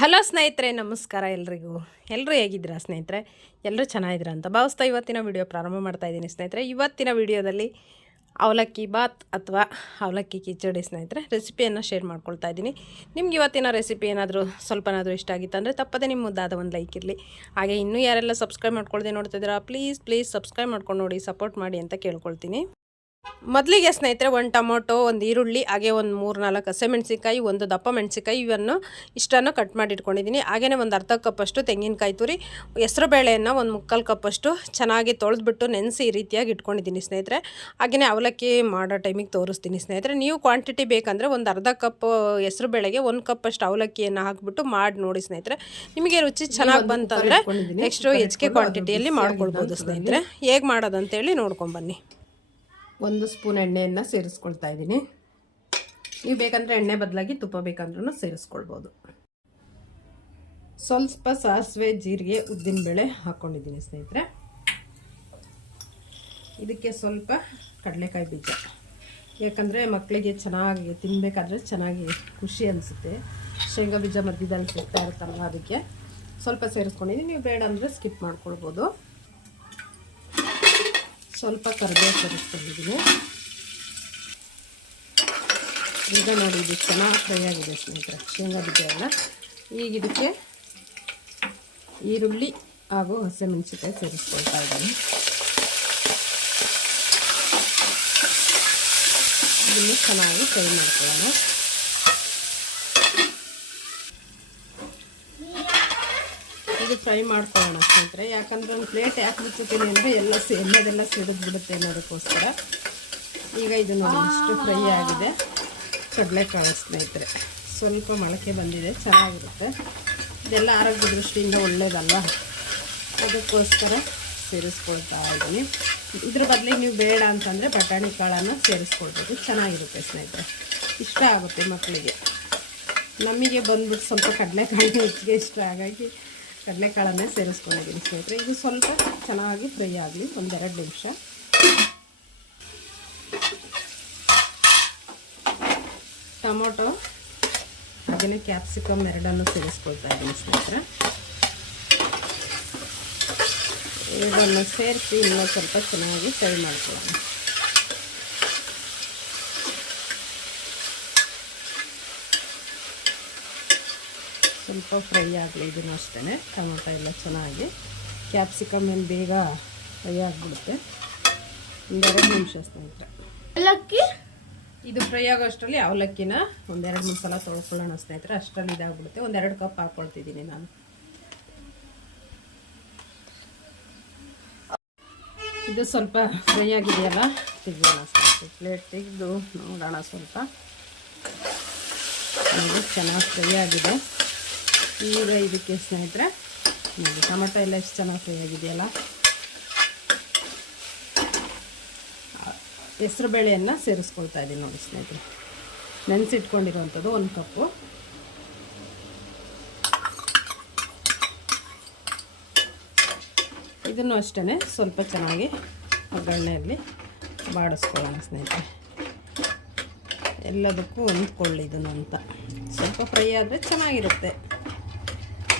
Hello ಸ್ನೇಹಿತರೆ, ನಮಸ್ಕಾರ ಎಲ್ರಿಗೂ. ಎಲ್ಲರೂ ಹೇಗಿದ್ದೀರಾ ಸ್ನೇಹಿತರೆ? ಎಲ್ಲರೂ ಚೆನ್ನಾಗಿದ್ದೀರಾ ಅಂತ ಭಾವಿಸ್ತಾ ಇವತ್ತಿನ ವಿಡಿಯೋ ಪ್ರಾರಂಭ ಮಾಡ್ತಾ ಇದ್ದೀನಿ ಸ್ನೇಹಿತರೆ. ಇವತ್ತಿನ ವಿಡಿಯೋದಲ್ಲಿ ಅವಲಕ್ಕಿ ಬಾತ್ ಅಥವಾ ಅವಲಕ್ಕಿ ಕಿಚಡಿ ಸ್ನೇಹಿತರೆ ರೆಸಿಪಿಯನ್ನು ಶೇರ್ ಮಾಡ್ಕೊಳ್ತಾ ಇದ್ದೀನಿ. ನಿಮ್ಗೆ ಇವತ್ತಿನ ರೆಸಿಪಿ ಏನಾದರೂ ಸ್ವಲ್ಪನಾದರೂ ಇಷ್ಟ ಆಗಿತ್ತು ಅಂದರೆ ತಪ್ಪದೇ ನಿಮ್ಮ ಮುದ್ದಾದ ಒಂದು ಲೈಕ್ ಇರಲಿ. ಹಾಗೆ ಇನ್ನೂ ಯಾರೆಲ್ಲ ಸಬ್ಸ್ಕ್ರೈಬ್ ಮಾಡ್ಕೊಳ್ದೆ ನೋಡ್ತಿದ್ದೀರಾ ಪ್ಲೀಸ್ ಸಬ್ಸ್ಕ್ರೈಬ್ ಮಾಡ್ಕೊಂಡು ನೋಡಿ, ಸಪೋರ್ಟ್ ಮಾಡಿ ಅಂತ ಕೇಳ್ಕೊಳ್ತೀನಿ. ಮೊದಲಿಗೆ ಸ್ನೇಹಿತರೆ ಒಂದು ಟೊಮೊಟೊ, ಒಂದು ಈರುಳ್ಳಿ, ಹಾಗೆ ಒಂದು 3-4 ಹಸಿಮೆಣಸಿಕಾಯಿ, ಒಂದು ದಪ್ಪ ಮೆಣಸಿಕಾಯಿ ಇವನ್ನು ಇಷ್ಟನ್ನು ಕಟ್ ಮಾಡಿ ಇಟ್ಕೊಂಡಿದ್ದೀನಿ. ಹಾಗೆಯೇ ಒಂದು ಅರ್ಧ ಕಪ್ಪಷ್ಟು ತೆಂಗಿನಕಾಯಿ ತುರಿ, ಹೆಸರು ಬೇಳೆಯನ್ನು ಒಂದು 3/4 ಕಪ್ಪಷ್ಟು ಚೆನ್ನಾಗಿ ತೊಳೆದ್ಬಿಟ್ಟು ನೆನೆಸಿ ಈ ರೀತಿಯಾಗಿ ಇಟ್ಕೊಂಡಿದ್ದೀನಿ ಸ್ನೇಹಿತರೆ. ಹಾಗೆಯೇ ಅವಲಕ್ಕಿ ಮಾಡೋ ಟೈಮಿಗೆ ತೋರಿಸ್ತೀನಿ ಸ್ನೇಹಿತರೆ. ನೀವು ಕ್ವಾಂಟಿಟಿ ಬೇಕಂದರೆ ಒಂದು ಅರ್ಧ ಕಪ್ ಹೆಸರು ಬೇಳೆಗೆ 1 ಕಪ್ಪಷ್ಟು ಅವಲಕ್ಕಿಯನ್ನು ಹಾಕಿಬಿಟ್ಟು ಮಾಡಿ ನೋಡಿ ಸ್ನೇಹಿತರೆ. ನಿಮಗೆ ರುಚಿ ಚೆನ್ನಾಗಿ ಬಂತಂದರೆ ನೆಕ್ಸ್ಟು ಹೆಚ್ಚಿಗೆ ಕ್ವಾಂಟಿಟಿಯಲ್ಲಿ ಮಾಡ್ಕೊಳ್ಬೋದು ಸ್ನೇಹಿತರೆ. ಹೇಗೆ ಮಾಡೋದಂತೇಳಿ ನೋಡ್ಕೊಂಬನ್ನಿ. 1 ಸ್ಪೂನ್ ಎಣ್ಣೆಯನ್ನು ಸೇರಿಸ್ಕೊಳ್ತಾ ಇದ್ದೀನಿ. ನೀವು ಬೇಕಂದರೆ ಎಣ್ಣೆ ಬದಲಾಗಿ ತುಪ್ಪ ಬೇಕಂದ್ರೂ ಸೇರಿಸ್ಕೊಳ್ಬೋದು. ಸ್ವಲ್ಪ ಸಾಸಿವೆ, ಜೀರಿಗೆ, ಉದ್ದಿನಬೇಳೆ ಹಾಕ್ಕೊಂಡಿದ್ದೀನಿ ಸ್ನೇಹಿತರೆ. ಇದಕ್ಕೆ ಸ್ವಲ್ಪ ಕಡಲೆಕಾಯಿ ಬೀಜ, ಯಾಕಂದರೆ ಮಕ್ಕಳಿಗೆ ಚೆನ್ನಾಗಿ ತಿನ್ನಬೇಕಾದ್ರೆ ಚೆನ್ನಾಗಿ ಖುಷಿ ಅನಿಸುತ್ತೆ. ಶೇಂಗಾ ಬೀಜ ಮಧ್ಯದಲ್ಲಿ ಸಿಗ್ತಾ ಇರುತ್ತಲ್ಲ, ಅದಕ್ಕೆ ಸ್ವಲ್ಪ ಸೇರಿಸ್ಕೊಂಡಿದ್ದೀನಿ. ನೀವು ಬೇಡ ಅಂದರೆ ಸ್ಕಿಪ್ ಮಾಡ್ಕೊಳ್ಬೋದು. ಸ್ವಲ್ಪ ಕರಿಬೇವು ಸೇರಿಸ್ಕೊಂಡಿದ್ದೀನಿ. ಈಗ ನೋಡಿ, ಇದು ಚೆನ್ನಾಗಿ ಫ್ರೈ ಆಗಿದೆ ಸ್ನೇಹಿತರೆ, ಶೇಂಗಾ ಬೀಜ ಎಲ್ಲ. ಈಗ ಇದಕ್ಕೆ ಈರುಳ್ಳಿ ಹಾಗೂ ಹಸಿಮೆಣಸಿಕಾಯಿ ಸೇರಿಸ್ಕೊಳ್ತಾ ಇದ್ದೀನಿ. ಇದನ್ನು ಚೆನ್ನಾಗಿ ಫ್ರೈ ಮಾಡ್ಕೊಳ್ಳೋಣ. ಇದು ಫ್ರೈ ಮಾಡ್ಕೊಳ್ಳೋಣ ಸ್ನೇಹಿತರೆ. ಯಾಕಂದರೆ ಒಂದು ಪ್ಲೇಟ್ ಯಾಕೆ ಬಿಡ್ತೀನಿ ಅಂದರೆ ಎಣ್ಣೆದೆಲ್ಲ ಸಿಡಿದ್ಬಿಡುತ್ತೆ ಅನ್ನೋದಕ್ಕೋಸ್ಕರ. ಈಗ ಇದು ನೋಡಿ ಇಷ್ಟು ಫ್ರೈ ಆಗಿದೆ. ಕಡಲೆಕಾಳು ಸ್ನೇಹಿತರೆ ಸ್ವಲ್ಪ ಮೊಳಕೆ ಬಂದಿದೆ, ಚೆನ್ನಾಗಿರುತ್ತೆ. ಇದೆಲ್ಲ ಆರೋಗ್ಯ ದೃಷ್ಟಿಯಿಂದ ಒಳ್ಳೆಯದಲ್ಲ, ಅದಕ್ಕೋಸ್ಕರ ಸೇರಿಸ್ಕೊಳ್ತಾ ಇದ್ದೀನಿ. ಇದ್ರ ಬದಲಿಗೆ ನೀವು ಬೇಡ ಅಂತಂದರೆ ಬಟಾಣಿ ಕಾಳನ್ನು ಸೇರಿಸ್ಕೊಳ್ಬೋದು, ಚೆನ್ನಾಗಿರುತ್ತೆ ಸ್ನೇಹಿತರೆ. ಇಷ್ಟ ಆಗುತ್ತೆ ಮಕ್ಕಳಿಗೆ. ನಮಗೆ ಬಂದ್ಬಿಟ್ಟು ಸ್ವಲ್ಪ ಕಡಲೆಕಾಳು ಹೆಚ್ಚಿಗೆ ಇಷ್ಟ, ಹಾಗಾಗಿ ಕಡಲೆಕಾಳನ್ನೇ ಸೇರಿಸ್ಕೊಂಡಿದ್ದೀನಿ ಸ್ನೇಹಿತರೆ. ಇದು ಸ್ವಲ್ಪ ಚೆನ್ನಾಗಿ ಫ್ರೈ ಆಗಲಿ, 1-2 ನಿಮಿಷ. ಟೊಮೊಟೊ ಹಾಗೆಯೇ ಕ್ಯಾಪ್ಸಿಕಮ್ ಎರಡನ್ನು ಸೇರಿಸ್ಕೊಳ್ತಾ ಇದ್ದೀನಿ ಸ್ನೇಹಿತರೆ. ಇದನ್ನು ಸೇರಿಸಿ ಇನ್ನೂ ಸ್ವಲ್ಪ ಚೆನ್ನಾಗಿ ಫ್ರೈ ಮಾಡ್ಕೊಳ್ಳೋಣ. ಸ್ವಲ್ಪ ಫ್ರೈ ಆಗಲಿ ಇದನ್ನು ಅಷ್ಟೇ. ಟೊಮೊಟೊ ಎಲ್ಲ ಚೆನ್ನಾಗಿ, ಕ್ಯಾಪ್ಸಿಕಮ್ ಏನು ಬೇಗ ಫ್ರೈ ಆಗಿಬಿಡುತ್ತೆ. 1-2 ನಿಮಿಷ ಸ್ನೇಹಿತರೆ. ಅವಲಕ್ಕಿ ಇದು ಫ್ರೈ ಆಗೋ ಅಷ್ಟರಲ್ಲಿ ಅವಲಕ್ಕಿನ 1-2 ಸಲ ತೊಳ್ಕೊಳ್ಳೋಣ ಸ್ನೇಹಿತರೆ. ಅಷ್ಟರಲ್ಲಿ ಇದಾಗ್ಬಿಡುತ್ತೆ. 1-2 ಕಪ್ ಹಾಕ್ಕೊಳ್ತಿದ್ದೀನಿ ನಾನು. ಇದು ಸ್ವಲ್ಪ ಫ್ರೈ ಆಗಿದೆಯಲ್ಲ, ತೆಗೆಯೋಣ ಸ್ನೇಹಿತರೆ. ಪ್ಲೇಟ್ ತೆಗೆದು ನೋಡೋಣ. ಸ್ವಲ್ಪ ಇದು ಚೆನ್ನಾಗಿ ಫ್ರೈ ಆಗಿದೆ. ಈಗ ಇದಕ್ಕೆ ಸ್ನೇಹಿತರೆ ನೋಡಿ, ಟೊಮೊಟೊ ಎಲ್ಲ ಎಷ್ಟು ಚೆನ್ನಾಗಿ ಫ್ರೈ ಆಗಿದೆಯಲ್ಲ. ಹೆಸರು ಬೇಳೆಯನ್ನು ಸೇರಿಸ್ಕೊಳ್ತಾ ಇದ್ದೀನಿ ನೋಡಿ ಸ್ನೇಹಿತರೆ. ನೆನೆಸಿಟ್ಕೊಂಡಿರುವಂಥದ್ದು 1 ಕಪ್ಪು. ಇದನ್ನು ಅಷ್ಟೇ ಸ್ವಲ್ಪ ಚೆನ್ನಾಗಿ ಒಗ್ಗರಣೆಯಲ್ಲಿ ಬಾಡಿಸ್ಕೊಳ್ಳೋಣ ಸ್ನೇಹಿತರೆ. ಎಲ್ಲದಕ್ಕೂ ಹೊಂದ್ಕೊಳ್ಳಿ ಇದನ್ನು ಅಂತ. ಸ್ವಲ್ಪ ಫ್ರೈ ಆದರೆ ಚೆನ್ನಾಗಿರುತ್ತೆ.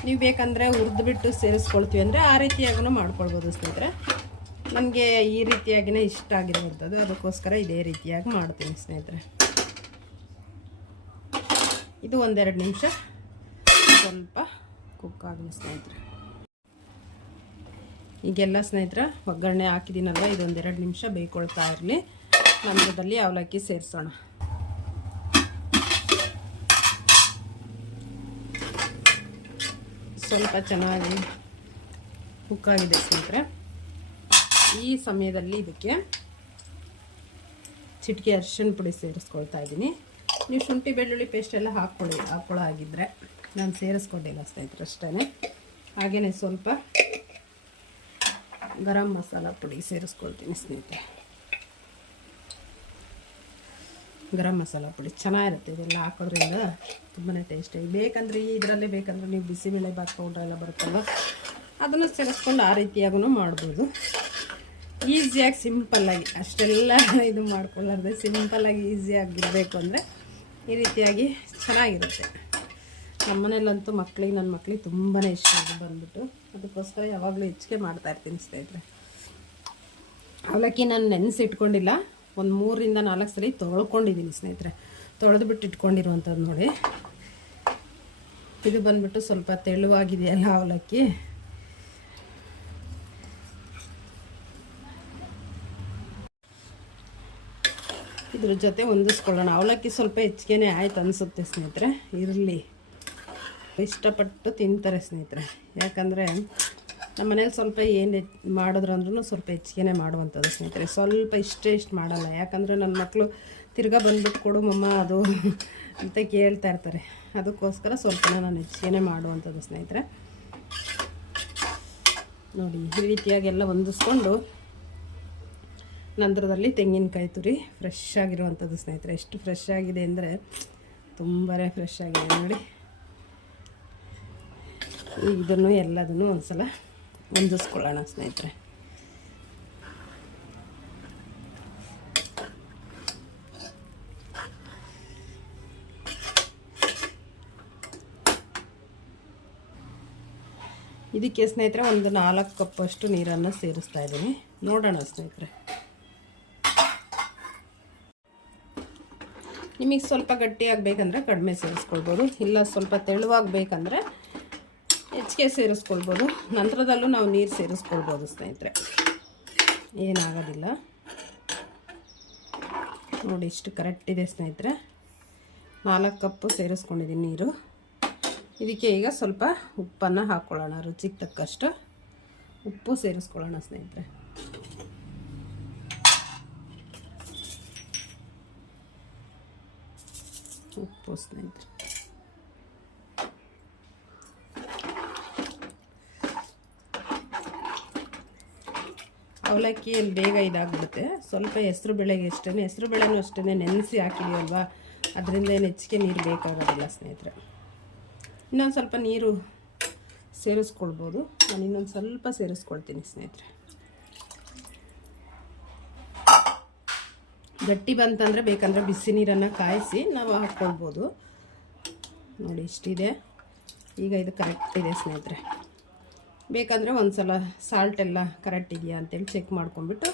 ನೀವು ಬೇಕಂದರೆ ಹುರಿದ್ಬಿಟ್ಟು ಸೇರಿಸ್ಕೊಳ್ತೀವಿ ಅಂದರೆ ಆ ರೀತಿಯಾಗೂ ಮಾಡ್ಕೊಳ್ಬೋದು ಸ್ನೇಹಿತರೆ. ನನಗೆ ಈ ರೀತಿಯಾಗಿಯೇ ಇಷ್ಟ ಆಗಿರುವಂಥದ್ದು, ಅದಕ್ಕೋಸ್ಕರ ಇದೇ ರೀತಿಯಾಗಿ ಮಾಡ್ತೀನಿ ಸ್ನೇಹಿತರೆ. ಇದು 1-2 ನಿಮಿಷ ಸ್ವಲ್ಪ ಕುಕ್ ಆಗಲಿ ಸ್ನೇಹಿತರೆ. ಈಗೆಲ್ಲ ಸ್ನೇಹಿತರೆ ಒಗ್ಗರಣೆ ಹಾಕಿದ್ದೀನಲ್ಲ, ಇದು 1-2 ನಿಮಿಷ ಬೇಯ್ಕೊಳ್ತಾ ಇರಲಿ. ನಂತರದಲ್ಲಿ ಅವಲಕ್ಕಿ ಸೇರಿಸೋಣ. ಸ್ವಲ್ಪ ಚೆನ್ನಾಗಿ ಕುಕ್ ಆಗಿದೆ ಸ್ನೇಹಿತರೆ. ಈ ಸಮಯದಲ್ಲಿ ಇದಕ್ಕೆ ಚಿಟಿಕೆ ಅರಿಶಿಣ ಪುಡಿ ಸೇರಿಸ್ಕೊಳ್ತಾ ಇದ್ದೀನಿ. ನೀವು ಶುಂಠಿ ಬೆಳ್ಳುಳ್ಳಿ ಪೇಸ್ಟ್ ಎಲ್ಲ ಹಾಕ್ಕೊಳ್ಳೋ ಆಗಿದ್ದರೆ, ನಾನು ಸೇರಿಸ್ಕೊಂಡಿಲ್ಲ ಸ್ನೇಹಿತರೆ ಅಷ್ಟೇ. ಹಾಗೆಯೇ ಸ್ವಲ್ಪ ಗರಂ ಮಸಾಲ ಪುಡಿ ಸೇರಿಸ್ಕೊಳ್ತೀನಿ ಸ್ನೇಹಿತರೆ. ಗರಂ ಮಸಾಲ ಪುಡಿ ಚೆನ್ನಾಗಿರುತ್ತೆ, ಇದೆಲ್ಲ ಹಾಕೋದ್ರಿಂದ ತುಂಬಾ ಟೇಸ್ಟಾಗಿ. ಬೇಕಂದ್ರೆ ಇದರಲ್ಲೇ ಬೇಕಂದ್ರೆ ನೀವು ಬಿಸಿಬೇಳೆ ಬಾತ್ ಪೌಡ್ರ್ ಎಲ್ಲ ಬರುತ್ತಲ್ಲ, ಅದನ್ನು ಸೇರಿಸ್ಕೊಂಡು ಆ ರೀತಿಯಾಗೂ ಮಾಡ್ಬೋದು. ಈಸಿಯಾಗಿ ಸಿಂಪಲ್ಲಾಗಿ, ಅಷ್ಟೆಲ್ಲ ಇದು ಮಾಡ್ಕೊಳ್ಳಾರ್ದೆ ಸಿಂಪಲ್ಲಾಗಿ ಈಸಿಯಾಗಿರಬೇಕು ಅಂದರೆ ಈ ರೀತಿಯಾಗಿ ಚೆನ್ನಾಗಿರುತ್ತೆ. ನಮ್ಮನೇಲಂತೂ ನನ್ನ ಮಕ್ಳಿಗೆ ತುಂಬಾ ಇಷ್ಟ ಅದು ಬಂದ್ಬಿಟ್ಟು. ಅದಕ್ಕೋಸ್ಕರ ಯಾವಾಗಲೂ ಹೆಚ್ಚಿಗೆ ಮಾಡ್ತಾಯಿರ್ತೀನಿ ಸ್ನೇಹಿತರೆ. ಅವಲಕ್ಕಿ ನಾನು ನೆನೆಸಿಟ್ಕೊಂಡಿಲ್ಲ, ಒಂದು 3ರಿಂದ 4 ಸಲ ತೊಳ್ಕೊಂಡಿದ್ದೀನಿ ಸ್ನೇಹಿತರೆ. ತೊಳೆದು ಇಟ್ಕೊಂಡಿರುವಂಥದ್ದು ನೋಡಿ. ಇದು ಬಂದ್ಬಿಟ್ಟು ಸ್ವಲ್ಪ ತೆಳುವಾಗಿದೆಯಲ್ಲ ಅವಲಕ್ಕಿ. ಇದ್ರ ಜೊತೆ ಹೊಂದಿಸ್ಕೊಳ್ಳೋಣ. ಅವಲಕ್ಕಿ ಸ್ವಲ್ಪ ಹೆಚ್ಚಿಗೆ ಆಯ್ತು ಅನಿಸುತ್ತೆ ಸ್ನೇಹಿತರೆ. ಇರಲಿ, ಇಷ್ಟಪಟ್ಟು ತಿಂತಾರೆ ಸ್ನೇಹಿತರೆ. ಯಾಕಂದರೆ ನಮ್ಮ ಮನೇಲಿ ಸ್ವಲ್ಪ ಏನು ಮಾಡಿದ್ರಂದ್ರೂ ಸ್ವಲ್ಪ ಹೆಚ್ಚಿಗೆ ಮಾಡುವಂಥದ್ದು ಸ್ನೇಹಿತರೆ. ಸ್ವಲ್ಪ ಇಷ್ಟು ಮಾಡಲ್ಲ. ಯಾಕಂದರೆ ನನ್ನ ಮಕ್ಕಳು ತಿರ್ಗಾ ಬಂದ್ಬಿಟ್ಟು ಕೊಡು ಮಮ್ಮ ಅದು ಅಂತ ಕೇಳ್ತಾ ಇರ್ತಾರೆ. ಅದಕ್ಕೋಸ್ಕರ ಸ್ವಲ್ಪ ನಾನು ಹೆಚ್ಚಿಗೆ ಮಾಡುವಂಥದ್ದು ಸ್ನೇಹಿತರೆ. ನೋಡಿ, ಈ ರೀತಿಯಾಗಿ ಎಲ್ಲ ಹೊಂದಿಸ್ಕೊಂಡು ನಂತರದಲ್ಲಿ ತೆಂಗಿನಕಾಯಿ ತುರಿ ಫ್ರೆಶ್ ಆಗಿರುವಂಥದ್ದು ಸ್ನೇಹಿತರೆ. ಎಷ್ಟು ಫ್ರೆಶ್ ಆಗಿದೆ ಅಂದರೆ ತುಂಬಾ ಫ್ರೆಶ್ ಆಗಿದೆ ನೋಡಿ. ಇದನ್ನು ಎಲ್ಲದನ್ನು ಒಂದು ಸಲ ಹೊಂದಿಸ್ಕೊಳ್ಳೋಣ ಸ್ನೇಹಿತರೆ. ಇದಕ್ಕೆ ಸ್ನೇಹಿತರೆ ಒಂದು 4 ಕಪ್ಪಷ್ಟು ನೀರನ್ನು ಸೇರಿಸ್ತಾ ಇದ್ದೀನಿ. ನೋಡೋಣ ಸ್ನೇಹಿತರೆ. ನಿಮಗೆ ಸ್ವಲ್ಪ ಗಟ್ಟಿಯಾಗಬೇಕಂದ್ರೆ ಕಡಿಮೆ ಸೇರಿಸ್ಕೊಳ್ಬೋದು, ಇಲ್ಲ ಸ್ವಲ್ಪ ತೆಳುವಾಗಬೇಕಂದ್ರೆ ಹೆಚ್ಚಿಗೆ ಸೇರಿಸ್ಕೊಳ್ಬೋದು. ನಂತರದಲ್ಲೂ ನಾವು ನೀರು ಸೇರಿಸ್ಕೊಳ್ಬೋದು ಸ್ನೇಹಿತರೆ, ಏನಾಗೋದಿಲ್ಲ. ನೋಡಿ, ಇಷ್ಟು ಕರೆಕ್ಟ್ ಇದೆ ಸ್ನೇಹಿತರೆ. 4 ಕಪ್ಪು ಸೇರಿಸ್ಕೊಂಡಿದ್ದೀನಿ ನೀರು. ಇದಕ್ಕೆ ಈಗ ಸ್ವಲ್ಪ ಉಪ್ಪನ್ನು ಹಾಕ್ಕೊಳ್ಳೋಣ. ರುಚಿಗೆ ತಕ್ಕಷ್ಟು ಉಪ್ಪು ಸೇರಿಸ್ಕೊಳ್ಳೋಣ ಸ್ನೇಹಿತರೆ. ಉಪ್ಪು ಸ್ನೇಹಿತರೆ. ಅವಲಕ್ಕಿಯಲ್ಲಿ ಬೇಗ ಇದಾಗ್ಬಿಡುತ್ತೆ. ಸ್ವಲ್ಪ ಹೆಸರು ಬೇಳೆಗೆ ಹೆಸರು ಬೇಳೆನೂ ಅಷ್ಟೇ ನೆನೆಸಿ ಹಾಕಿದೀವಲ್ವ, ಅದರಿಂದ ಏನು ಹೆಚ್ಚಿಗೆ ನೀರು ಬೇಕಾಗೋದಿಲ್ಲ ಸ್ನೇಹಿತರೆ. ಇನ್ನೊಂದು ಸ್ವಲ್ಪ ನೀರು ಸೇರಿಸ್ಕೊಳ್ಬೋದು. ನಾನು ಇನ್ನೊಂದು ಸ್ವಲ್ಪ ಸೇರಿಸ್ಕೊಳ್ತೀನಿ ಸ್ನೇಹಿತರೆ. ಗಟ್ಟಿ ಬಂತಂದರೆ ಬೇಕಂದರೆ ಬಿಸಿ ನೀರನ್ನು ಕಾಯಿಸಿ ನಾವು ಹಾಕ್ಕೊಳ್ಬೋದು. ನೋಡಿ, ಇಷ್ಟಿದೆ. ಈಗ ಇದು ಕರೆಕ್ಟ್ ಇದೆ ಸ್ನೇಹಿತರೆ. ಬೇಕಂದರೆ ಒಂದು ಸಲ ಸಾಲ್ಟ್ ಎಲ್ಲ ಕರೆಕ್ಟ್ ಇದೆಯಾ ಅಂತೇಳಿ ಚೆಕ್ ಮಾಡ್ಕೊಂಡ್ಬಿಟ್ಟು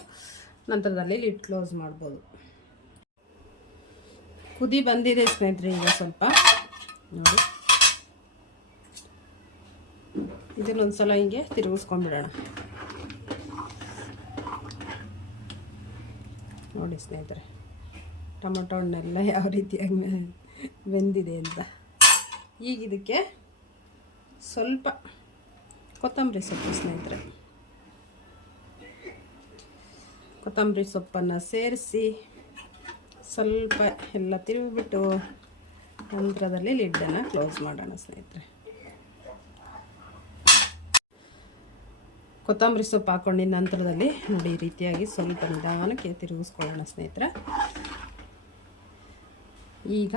ನಂತರದಲ್ಲಿ ಲಿಡ್ ಕ್ಲೋಸ್ ಮಾಡ್ಬೋದು. ಕುದಿ ಬಂದಿದೆ ಸ್ನೇಹಿತರೆ. ಈಗ ಸ್ವಲ್ಪ ನೋಡಿ, ಇದನ್ನೊಂದು ಸಲ ಹಿಂಗೆ ತಿರುಗಿಸ್ಕೊಂಡ್ಬಿಡೋಣ. ನೋಡಿ ಸ್ನೇಹಿತರೆ, ಟೊಮೊಟೊ ಹಣ್ಣೆಲ್ಲ ಯಾವ ರೀತಿಯಾಗಿ ಬೆಂದಿದೆ ಅಂತ. ಈಗ ಇದಕ್ಕೆ ಸ್ವಲ್ಪ ಕೊತ್ತಂಬರಿ ಸೊಪ್ಪು ಸ್ನೇಹಿತರೆ. ಕೊತ್ತಂಬರಿ ಸೊಪ್ಪನ್ನು ಸೇರಿಸಿ ಸ್ವಲ್ಪ ಎಲ್ಲ ತಿರುಗಿಬಿಟ್ಟು ನಂತರದಲ್ಲಿ ಲಿಡ್ಡನ್ನು ಕ್ಲೋಸ್ ಮಾಡೋಣ ಸ್ನೇಹಿತರೆ. ಕೊತ್ತಂಬರಿ ಸೊಪ್ಪು ಹಾಕ್ಕೊಂಡಿದ್ದ ನಂತರದಲ್ಲಿ ನೋಡಿ, ಈ ರೀತಿಯಾಗಿ ಸ್ವಲ್ಪ ನಿಧಾನಕ್ಕೆ ತಿರುಗಿಸ್ಕೊಳ್ಳೋಣ ಸ್ನೇಹಿತರೆ. ಈಗ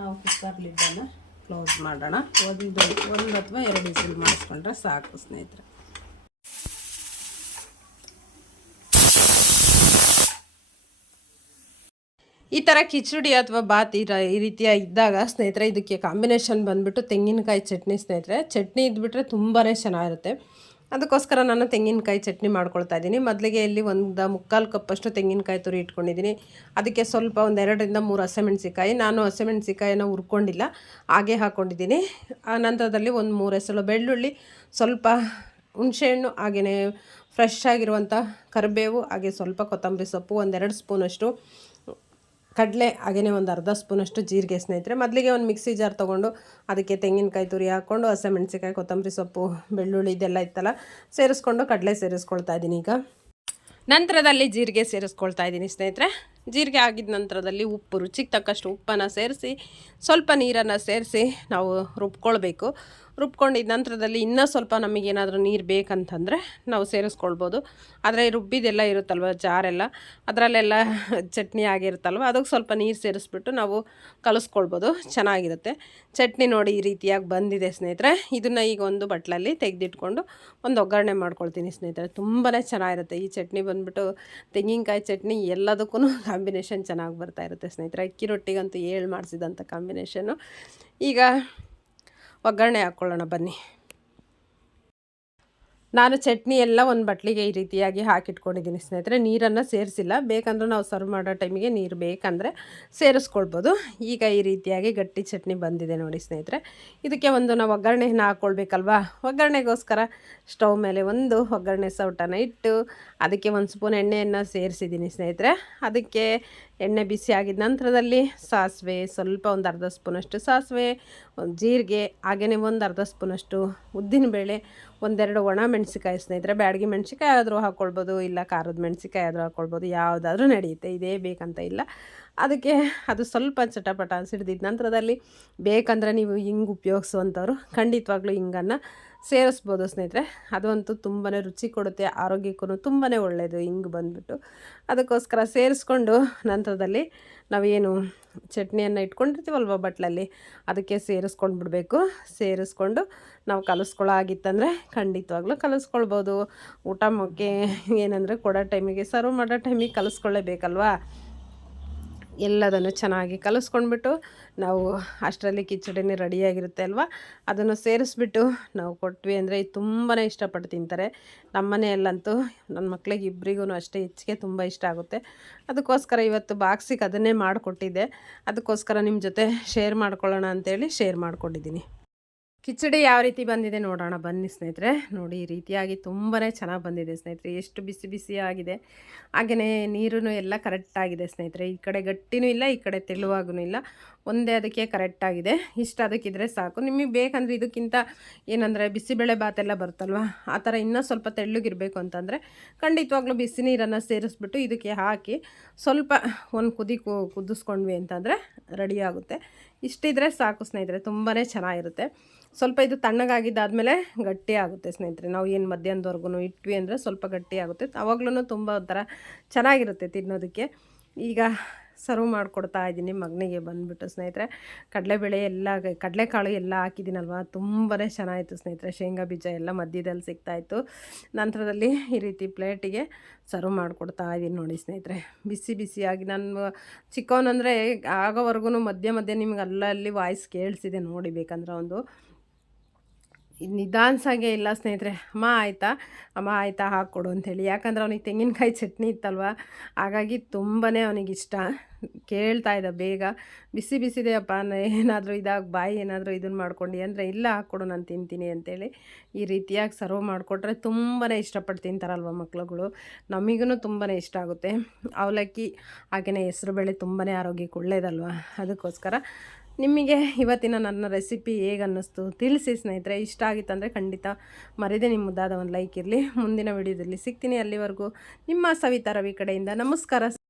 ನಾವು ಕುಕ್ಕರ್ ಲಿಡ್ಡನ್ನು ಕ್ಲೋಸ್ ಮಾಡೋಣ. ಒಂದು ಅಥವಾ 2 ವಿಸಿಲ್ ಮಾಡಿಸ್ಕೊಂಡ್ರೆ ಸಾಕು ಸ್ನೇಹಿತರೆ. ಈ ಥರ ಕಿಚಡಿ ಅಥವಾ ಬಾತ್ ಈ ರೀತಿಯ ಇದ್ದಾಗ ಸ್ನೇಹಿತರೆ, ಇದಕ್ಕೆ ಕಾಂಬಿನೇಷನ್ ಬಂದುಬಿಟ್ಟು ತೆಂಗಿನಕಾಯಿ ಚಟ್ನಿ ಸ್ನೇಹಿತರೆ. ಚಟ್ನಿ ಇದ್ಬಿಟ್ರೆ ತುಂಬಾ ಚೆನ್ನಾಗಿರುತ್ತೆ. ಅದಕ್ಕೋಸ್ಕರ ನಾನು ತೆಂಗಿನಕಾಯಿ ಚಟ್ನಿ ಮಾಡ್ಕೊಳ್ತಾ ಇದ್ದೀನಿ. ಮೊದಲಿಗೆ ಇಲ್ಲಿ 1/4 ಕಪ್ಪಷ್ಟು ತೆಂಗಿನಕಾಯಿ ತುರಿ ಇಟ್ಕೊಂಡಿದ್ದೀನಿ. ಅದಕ್ಕೆ ಸ್ವಲ್ಪ 1 2ರಿಂದ 3 ಹಸಿಮೆಣಸಿಕಾಯಿ. ನಾನು ಹಸಿಮೆಣಸಿಕಾಯಿನ ಹುರ್ಕೊಂಡಿಲ್ಲ, ಹಾಗೆ ಹಾಕ್ಕೊಂಡಿದ್ದೀನಿ. ಆ ನಂತರದಲ್ಲಿ 1 3 ಎಸಳು ಬೆಳ್ಳುಳ್ಳಿ, ಸ್ವಲ್ಪ ಹುಣಸೆಹಣ್ಣು, ಹಾಗೆಯೇ ಫ್ರೆಶ್ ಆಗಿರುವಂಥ ಕರಿಬೇವು, ಹಾಗೆ ಸ್ವಲ್ಪ ಕೊತ್ತಂಬರಿ ಸೊಪ್ಪು, 1 2 ಸ್ಪೂನಷ್ಟು ಕಡಲೆ, ಹಾಗೆಯೇ 1 ಅರ್ಧ ಸ್ಪೂನಷ್ಟು ಜೀರಿಗೆ ಸ್ನೇಹಿತರೆ. ಮೊದಲಿಗೆ ಒಂದು ಮಿಕ್ಸಿ ಜಾರ್ ತೊಗೊಂಡು ಅದಕ್ಕೆ ತೆಂಗಿನಕಾಯಿ ತುರಿ ಹಾಕ್ಕೊಂಡು ಹಸಿಮೆಣಸಿಕಾಯಿ, ಕೊತ್ತಂಬರಿ ಸೊಪ್ಪು, ಬೆಳ್ಳುಳ್ಳಿ ಇದೆಲ್ಲ ಇತ್ತಲ್ಲ ಸೇರಿಸ್ಕೊಂಡು ಕಡಲೆ ಸೇರಿಸ್ಕೊಳ್ತಾ ಇದ್ದೀನಿ. ಈಗ ನಂತರದಲ್ಲಿ ಜೀರಿಗೆ ಸೇರಿಸ್ಕೊಳ್ತಾ ಇದ್ದೀನಿ ಸ್ನೇಹಿತರೆ. ಜೀರಿಗೆ ಆಗಿದ ನಂತರದಲ್ಲಿ ಉಪ್ಪು, ರುಚಿಗೆ ತಕ್ಕಷ್ಟು ಉಪ್ಪನ್ನು ಸೇರಿಸಿ ಸ್ವಲ್ಪ ನೀರನ್ನು ಸೇರಿಸಿ ನಾವು ರುಬ್ಕೊಳ್ಬೇಕು. ರುಬ್ಕೊಂಡಿದ್ದ ನಂತರದಲ್ಲಿ ಇನ್ನೂ ಸ್ವಲ್ಪ ನಮಗೇನಾದರೂ ನೀರು ಬೇಕಂತಂದರೆ ನಾವು ಸೇರಿಸ್ಕೊಳ್ಬೋದು. ಆದರೆ ರುಬ್ಬಿದೆಲ್ಲ ಇರುತ್ತಲ್ವ ಜಾರೆಲ್ಲ, ಅದರಲ್ಲೆಲ್ಲ ಚಟ್ನಿ ಆಗಿರುತ್ತಲ್ವ, ಅದಕ್ಕೆ ಸ್ವಲ್ಪ ನೀರು ಸೇರಿಸ್ಬಿಟ್ಟು ನಾವು ಕಲಿಸ್ಕೊಳ್ಬೋದು, ಚೆನ್ನಾಗಿರುತ್ತೆ. ಚಟ್ನಿ ನೋಡಿ ಈ ರೀತಿಯಾಗಿ ಬಂದಿದೆ ಸ್ನೇಹಿತರೆ. ಇದನ್ನು ಈಗ ಒಂದು ಬಟ್ಲಲ್ಲಿ ತೆಗೆದಿಟ್ಕೊಂಡು ಒಂದು ಒಗ್ಗರಣೆ ಮಾಡ್ಕೊಳ್ತೀನಿ ಸ್ನೇಹಿತರೆ. ತುಂಬಾ ಚೆನ್ನಾಗಿರುತ್ತೆ ಈ ಚಟ್ನಿ ಬಂದುಬಿಟ್ಟು. ತೆಂಗಿನಕಾಯಿ ಚಟ್ನಿ ಎಲ್ಲದಕ್ಕೂ ಕಾಂಬಿನೇಷನ್ ಚೆನ್ನಾಗಿ ಬರ್ತಾ ಇರುತ್ತೆ ಸ್ನೇಹಿತರೆ. ಅಕ್ಕಿ ರೊಟ್ಟಿಗಂತೂ ಮಾಡಿಸಿದಂಥ ಕಾಂಬಿನೇಷನ್ನು. ಈಗ ಒಗ್ಗರಣೆ ಹಾಕ್ಕೊಳ್ಳೋಣ ಬನ್ನಿ. ನಾನು ಚಟ್ನಿ ಎಲ್ಲ ಒಂದು ಬಟ್ಲಿಗೆ ಈ ರೀತಿಯಾಗಿ ಹಾಕಿಟ್ಕೊಂಡಿದ್ದೀನಿ ಸ್ನೇಹಿತರೆ. ನೀರನ್ನು ಸೇರಿಸಿಲ್ಲ, ಬೇಕಂದ್ರೆ ನಾವು ಸರ್ವ್ ಮಾಡೋ ಟೈಮಿಗೆ ನೀರು ಬೇಕಂದರೆ ಸೇರಿಸ್ಕೊಳ್ಬೋದು. ಈಗ ಈ ರೀತಿಯಾಗಿ ಗಟ್ಟಿ ಚಟ್ನಿ ಬಂದಿದೆ ನೋಡಿ ಸ್ನೇಹಿತರೆ. ಇದಕ್ಕೆ ಒಂದು ನಾವು ಒಗ್ಗರಣೆಯನ್ನು ಹಾಕ್ಕೊಳ್ಬೇಕಲ್ವಾ. ಒಗ್ಗರಣೆಗೋಸ್ಕರ ಸ್ಟವ್ ಮೇಲೆ ಒಂದು ಒಗ್ಗರಣೆ ಸೌಟನ್ನು ಇಟ್ಟು ಅದಕ್ಕೆ ಒಂದು ಸ್ಪೂನ್ ಎಣ್ಣೆಯನ್ನು ಸೇರಿಸಿದ್ದೀನಿ ಸ್ನೇಹಿತರೆ. ಅದಕ್ಕೆ ಎಣ್ಣೆ ಬಿಸಿ ಆಗಿದ ನಂತರದಲ್ಲಿ ಸಾಸಿವೆ, ಸ್ವಲ್ಪ ಒಂದು ಅರ್ಧ ಸ್ಪೂನಷ್ಟು ಸಾಸಿವೆ, ಒಂದು ಜೀರಿಗೆ, ಹಾಗೆಯೇ ಒಂದು ಅರ್ಧ ಸ್ಪೂನಷ್ಟು ಉದ್ದಿನಬೇಳೆ, ಒಂದೆರಡು ಒಣ ಮೆಣಸಿಕಾಯಿ ಸ್ನೇಹಿತರೆ. ಬ್ಯಾಡಗಿ ಮೆಣಸಿಕಾಯಿ ಆದರೂ ಹಾಕ್ಕೊಳ್ಬೋದು, ಇಲ್ಲ ಖಾರದ ಮೆಣಸಿಕಾಯಿ ಆದರೂ ಹಾಕ್ಕೊಳ್ಬೋದು, ಯಾವುದಾದ್ರೂ ನಡೆಯುತ್ತೆ, ಇದೇ ಬೇಕಂತ ಇಲ್ಲ. ಅದಕ್ಕೆ ಅದು ಸ್ವಲ್ಪ ಚಟಪಟ ಸಿಡಿದಿದ್ದ ನಂತರದಲ್ಲಿ ಬೇಕಂದರೆ ನೀವು ಹಿಂಗೆ ಉಪಯೋಗಿಸುವಂಥವ್ರು ಖಂಡಿತವಾಗ್ಲೂ ಹಿಂಗನ್ನು ಸೇರಿಸ್ಬೋದು ಸ್ನೇಹಿತರೆ. ಅದಂತೂ ತುಂಬಾ ರುಚಿ ಕೊಡುತ್ತೆ, ಆರೋಗ್ಯಕ್ಕೂ ತುಂಬಾ ಒಳ್ಳೆಯದು ಹಿಂಗೆ ಬಂದುಬಿಟ್ಟು. ಅದಕ್ಕೋಸ್ಕರ ಸೇರಿಸ್ಕೊಂಡು ನಂತರದಲ್ಲಿ ನಾವೇನು ಚಟ್ನಿಯನ್ನು ಇಟ್ಕೊಂಡಿರ್ತೀವಲ್ವ ಬಟ್ಲಲ್ಲಿ, ಅದಕ್ಕೆ ಸೇರಿಸ್ಕೊಂಡು ಬಿಡಬೇಕು. ಸೇರಿಸ್ಕೊಂಡು ನಾವು ಕಲಿಸ್ಕೊಳ್ಳೋ ಆಗಿತ್ತಂದರೆ ಖಂಡಿತವಾಗ್ಲೂ ಕಲಿಸ್ಕೊಳ್ಬೋದು. ಊಟ ಮುಗ್ಗೆ ಏನಂದರೆ ಕೊಡೋ ಟೈಮಿಗೆ, ಸರ್ವ್ ಮಾಡೋ ಟೈಮಿಗೆ ಕಲಿಸ್ಕೊಳ್ಳೇಬೇಕಲ್ವಾ. ಎಲ್ಲದನ್ನು ಚೆನ್ನಾಗಿ ಕಲಿಸ್ಕೊಂಡ್ಬಿಟ್ಟು ನಾವು ಅಷ್ಟರಲ್ಲಿ ಕಿಚಡಿನೇ ರೆಡಿಯಾಗಿರುತ್ತೆ ಅಲ್ವಾ, ಅದನ್ನು ಸೇರಿಸ್ಬಿಟ್ಟು ನಾವು ಕೊಟ್ವಿ ಅಂದರೆ ತುಂಬಾ ಇಷ್ಟಪಟ್ಟು ತಿಂತಾರೆ. ನಮ್ಮ ಮನೆಯಲ್ಲಂತೂ ನನ್ನ ಮಕ್ಳಿಗೆ ಇಬ್ಬರಿಗೂ ಅಷ್ಟೇ ಹೆಚ್ಚಿಗೆ ತುಂಬ ಇಷ್ಟ ಆಗುತ್ತೆ. ಅದಕ್ಕೋಸ್ಕರ ಇವತ್ತು ಬಾಕ್ಸಿಗೆ ಅದನ್ನೇ ಮಾಡಿಕೊಟ್ಟಿದ್ದೆ. ಅದಕ್ಕೋಸ್ಕರ ನಿಮ್ಮ ಜೊತೆ ಶೇರ್ ಮಾಡ್ಕೊಳ್ಳೋಣ ಅಂತೇಳಿ ಶೇರ್ ಮಾಡ್ಕೊಂಡಿದ್ದೀನಿ. ಕಿಚಡಿ ಯಾವ ರೀತಿ ಬಂದಿದೆ ನೋಡೋಣ ಬನ್ನಿ ಸ್ನೇಹಿತರೆ. ನೋಡಿ ಈ ರೀತಿಯಾಗಿ ತುಂಬಾ ಚೆನ್ನಾಗಿ ಬಂದಿದೆ ಸ್ನೇಹಿತರೆ. ಎಷ್ಟು ಬಿಸಿ ಬಿಸಿ ಆಗಿದೆ, ಹಾಗೆಯೇ ನೀರು ಎಲ್ಲ ಕರೆಕ್ಟಾಗಿದೆ ಸ್ನೇಹಿತರೆ. ಈ ಕಡೆ ಗಟ್ಟಿನೂ ಇಲ್ಲ, ಈ ಕಡೆ ತೆಳುವಾಗೂ ಇಲ್ಲ, ಒಂದೇ ಅದಕ್ಕೆ ಕರೆಕ್ಟಾಗಿದೆ. ಇಷ್ಟು ಅದಕ್ಕಿದ್ರೆ ಸಾಕು. ನಿಮಗೆ ಬೇಕಂದರೆ ಇದಕ್ಕಿಂತ ಏನಂದರೆ ಬಿಸಿಬೇಳೆ ಬಾತೆಲ್ಲ ಬರುತ್ತಲ್ವ, ಆ ಥರ ಇನ್ನೂ ಸ್ವಲ್ಪ ತೆಳ್ಳಗಿರಬೇಕು ಅಂತಂದರೆ ಖಂಡಿತವಾಗ್ಲೂ ಬಿಸಿ ನೀರನ್ನು ಸೇರಿಸ್ಬಿಟ್ಟು ಇದಕ್ಕೆ ಹಾಕಿ ಸ್ವಲ್ಪ ಒಂದು ಕುದಿಸ್ಕೊಂಡ್ವಿ ಅಂತಂದರೆ ರೆಡಿಯಾಗುತ್ತೆ. ಇಷ್ಟಿದ್ರೆ ಸಾಕು ಸ್ನೇಹಿತರೆ, ತುಂಬಾ ಚೆನ್ನಾಗಿರುತ್ತೆ. ಸ್ವಲ್ಪ ಇದು ತಣ್ಣಗಾಗಿದ್ದಾದಮೇಲೆ ಗಟ್ಟಿ ಆಗುತ್ತೆ ಸ್ನೇಹಿತರೆ. ನಾವು ಏನು ಮಧ್ಯಾಹ್ನದವರೆಗೂ ಇಟ್ವಿ ಅಂದರೆ ಸ್ವಲ್ಪ ಗಟ್ಟಿ ಆಗುತ್ತೆ. ಆವಾಗ್ಲೂ ತುಂಬ ಒಂಥರ ಚೆನ್ನಾಗಿರುತ್ತೆ ತಿನ್ನೋದಕ್ಕೆ. ಈಗ ಸರ್ವ್ ಮಾಡಿಕೊಡ್ತಾ ಇದ್ದೀನಿ ಮಗನಿಗೆ ಬಂದುಬಿಟ್ಟು ಸ್ನೇಹಿತರೆ. ಕಡಲೆಬೇಳೆ ಎಲ್ಲ, ಕಡಲೆಕಾಳು ಎಲ್ಲ ಹಾಕಿದ್ದೀನಲ್ವ, ತುಂಬಾ ಚೆನ್ನಾಗಿತ್ತು ಸ್ನೇಹಿತರೆ. ಶೇಂಗಾ ಬೀಜ ಎಲ್ಲ ಮಧ್ಯದಲ್ಲಿ ಸಿಗ್ತಾಯಿತ್ತು. ನಂತರದಲ್ಲಿ ಈ ರೀತಿ ಪ್ಲೇಟಿಗೆ ಸರ್ವ್ ಮಾಡಿಕೊಡ್ತಾ ಇದ್ದೀನಿ ನೋಡಿ ಸ್ನೇಹಿತರೆ. ಬಿಸಿ ಬಿಸಿಯಾಗಿ ನಾನು ಚಿಕ್ಕವನಂದರೆ ಆಗೋವರೆಗೂ ಮಧ್ಯೆ ಮಧ್ಯೆ ನಿಮ್ಗೆ ಅಲ್ಲಲ್ಲಿ ವಾಯ್ಸ್ ಕೇಳಿಸಿದೆ ನೋಡಿ, ಬೇಕಂದ್ರೆ ಒಂದು ನಿಧಾನ್ಸಾಗೆ ಇಲ್ಲ ಸ್ನೇಹಿತರೆ. ಅಮ್ಮ ಆಯಿತಾ ಹಾಕ್ಕೊಡು ಅಂಥೇಳಿ. ಯಾಕಂದ್ರೆ ಅವನಿಗೆ ತೆಂಗಿನಕಾಯಿ ಚಟ್ನಿ ಇತ್ತಲ್ವ, ಹಾಗಾಗಿ ತುಂಬಾ ಅವನಿಗಿಷ್ಟ. ಕೇಳ್ತಾ ಇದ್ದ ಬೇಗ ಬಿಸಿ ಬಿಸಿದೆಯಪ್ಪ, ಏನಾದರೂ ಬಾಯಿ ಏನಾದರೂ ಇದನ್ನು ಮಾಡ್ಕೊಂಡು ಅಂದರೆ ಇಲ್ಲ ಹಾಕ್ಕೊಡು ನಾನು ತಿಂತೀನಿ ಅಂತೇಳಿ ಈ ರೀತಿಯಾಗಿ ಸರ್ವ್ ಮಾಡಿಕೊಟ್ರೆ ತುಂಬಾ ಇಷ್ಟಪಟ್ಟು ತಿಂತಾರಲ್ವ ಮಕ್ಳುಗಳು. ನಮಗೂ ತುಂಬಾ ಇಷ್ಟ ಆಗುತ್ತೆ. ಅವಲಕ್ಕಿ ಹಾಗೆಯೇ ಹೆಸರುಬೇಳೆ ತುಂಬಾ ಆರೋಗ್ಯಕ್ಕೆ ಒಳ್ಳೆಯದಲ್ವ. ಅದಕ್ಕೋಸ್ಕರ ನಿಮಗೆ ಇವತ್ತಿನ ನನ್ನ ರೆಸಿಪಿ ಹೇಗೆ ಅನ್ನಿಸ್ತು ತಿಳಿಸಿ ಸ್ನೇಹಿತರೆ. ಇಷ್ಟ ಆಗಿತ್ತಂದರೆ ಖಂಡಿತ ಮರಿದೆ ನಿಮ್ಮ ಮುದ್ದಾದ ಒಂದು ಲೈಕ್ ಇರಲಿ. ಮುಂದಿನ ವಿಡಿಯೋದಲ್ಲಿ ಸಿಗ್ತೀನಿ. ಅಲ್ಲಿವರೆಗೂ ನಿಮ್ಮ ಸವಿತಾ ರವಿ ಕಡೆಯಿಂದ ನಮಸ್ಕಾರ.